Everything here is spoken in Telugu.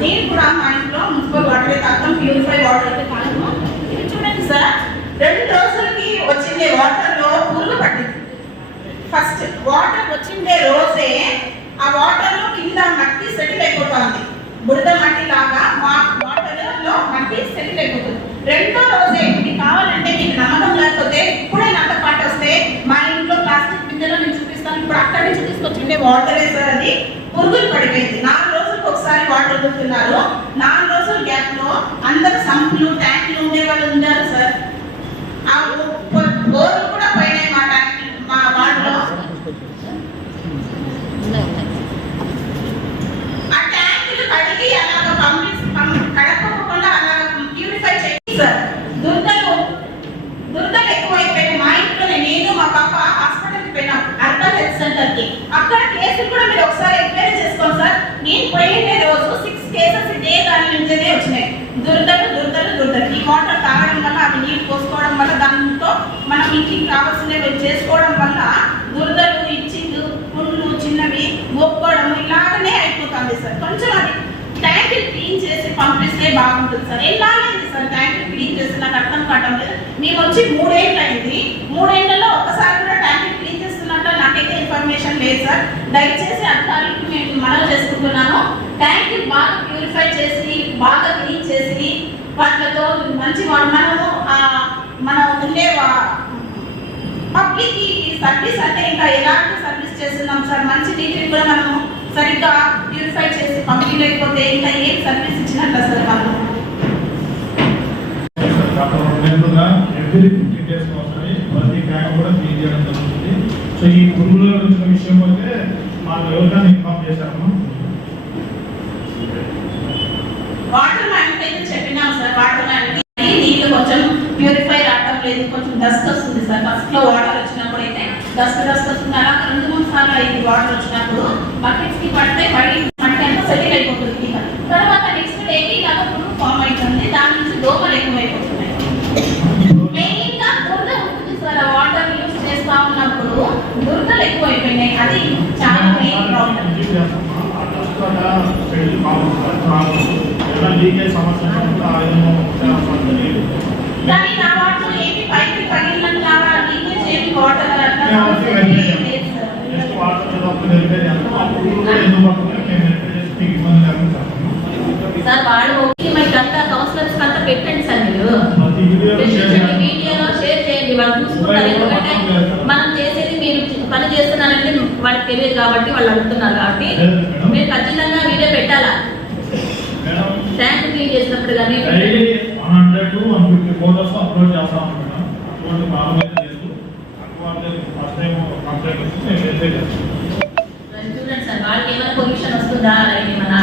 నేను కూడా మా ఇంట్లో మున్సిపల్ వాటర్ తాగుతాం, ప్యూరిఫై వాటర్ అయితే తాగము. ఇది చూడండి సార్, 2 రోజులకి వచ్చిండే వాటర్లో పురుగు పట్టింది. ఫస్ట్ వాటర్ వచ్చిండే రోజే ఆ వాటర్లో కింద మట్టి సెటిల్ అయిపోతుంది, బురద మట్టి లాగా మా వాటర్లో మట్టి సెటిల్ అయిపోతుంది. 2వ రోజే మీకు కావాలంటే, మీకు నమ్మకం లేకపోతే ఇప్పుడే నాతో పాటు వస్తే మా ఇంట్లో ప్లాస్టిక్ బిందెలో నేను చూపిస్తాను. ఇప్పుడు అక్కడి నుంచి తీసుకొచ్చిండే వాటరే సార్, అది పురుగులు పడిపోయింది. 4 రోజులకు ఒకసారి వాటర్ వదులుతున్నారు. 4 రోజుల గ్యాప్ లో అందరు సంపులు ట్యాంకులు ఉండే వాళ్ళు ఉన్నారు సార్. ఆ బోర్లు కూడా పోయినాయి మా ట్యాంక్, మా వార్డులో. ఆ ట్యాంకులు కడిగి అలాగ కడపకుండా అలాగ ప్యూరిఫై చేయండి సార్. దుర్దలు ఎక్కువైపోయినాయి. మా ఇంట్లోనే నేను మా పాప హాస్పిటల్కి పోయినాం, అర్బన్ హెల్త్ సెంటర్ కి. అక్కడ కేసులు కూడా మీరు ఒకసారి ఎంక్వైరీ చేసుకోండి సార్. నేను పోయిన రోజు 6 కేసెస్ ఇదే దాని నుంచేనే వచ్చినాయి. దుర్దలు. ఈ వాటర్ తాగడం వల్ల, అవి నీళ్ళు పోసుకోవడం వల్ల, దాంతో మనం ఇంటికి కావాల్సినవి చేసుకోవడం వల్ల దుర్దలు, ఇచ్చింగ్, పుండ్లు చిన్నవి గోక్కోవడం ఇలాగనే అయిపోతుంది సార్. కొంచెం అది ట్యాంక్ క్లీన్ చేసి పంపిస్తే బాగుంటుంది సార్. ఎలాగైంది సార్ ట్యాంక్ క్లీన్ చేసి నాకు అర్థం కావడం లేదు. మేము వచ్చి 3 ఏళ్ళు అయింది. 3 ఏళ్లలో ఒకసారి కూడా ట్యాంక్ క్లీన్ చేస్తున్నట్టు నాకైతే ఇన్ఫర్మేషన్ లేదు సార్. దయచేసి అధికారులకు మేము మనవి చేసుకుంటున్నాను, ట్యాంక్ బాగా ప్యూరిఫై చేసి, బాగా క్లీన్ చేసి, వాటితో మంచి మనం ఉండే పబ్లిక్ సర్వీస్ అంటే ఇంకా ఎలాంటి సర్వీస్ చేస్తున్నాం సార్. మంచి నీటిని కూడా మనము సరిగ్గా ప్యూరిఫై చేసి పంపించలేకపోతే ఇంకా ఏం సర్వీస్ ఇచ్చినట్ల సార్ మనం. సో ఈ పురుగుల విషయం అయితే మాకు ఎవరికైనా ఇన్ఫార్మ్ చేశాము. వాటర్ మ్యాన్ అయితే చెప్పినాం సార్. వాటర్ మ్యాన్ నీళ్ళు కొంచెం ప్యూరిఫై రావడం లేదు, కొంచెం డస్ట్ వస్తుంది సార్. ఫస్ట్ లో వాటర్ వచ్చినప్పుడు అయితే డస్ట్ వస్తుంది. అలా 2-3 సార్లు అయింది. వాటర్ వచ్చినప్పుడు బకెట్స్ కి పడితే బయట మట్టి అంతా సెటిల్ అయిపోతుంది. తర్వాత నెక్స్ట్ డేకి ఇలాగ పురుగు ఫామ్ అవుతుంది, దాని నుంచి దోమలు ఎక్కువైపోతున్నాయి. మెయిన్ గా దురద ఉంటుంది సార్. ఆ వాటర్ యూజ్ చేస్తా ఉన్నప్పుడు దురదలు ఎక్కువైపోయినాయి. అది చాలా మెయిన్ ప్రాబ్లం. కానీ నా వాటర్ ఏమి పైకి పగిలినంత లీకేజ్ ఏమి వాటర్ సార్. వాళ్ళు అంతా కౌన్సిలర్స్ అంతా పెట్టండి సార్. మీరు మీడియాలో షేర్ చేయండి, వాళ్ళు చూసుకుంటారు. ఎందుకంటే మనం చేసేది మీరు పని చేస్తున్నారంటే వాళ్ళకి తెలియదు కాబట్టి, వాళ్ళు అడుగుతున్నారు కాబట్టి మీరు ఖచ్చితంగా వీడియో పెట్టాలా. ట్యాంక్ క్లీన్ చేసినప్పుడు కానీ చూడండి సార్, వాళ్ళకి ఏమైనా పొల్యూషన్ వస్తుందా ఏమైనా.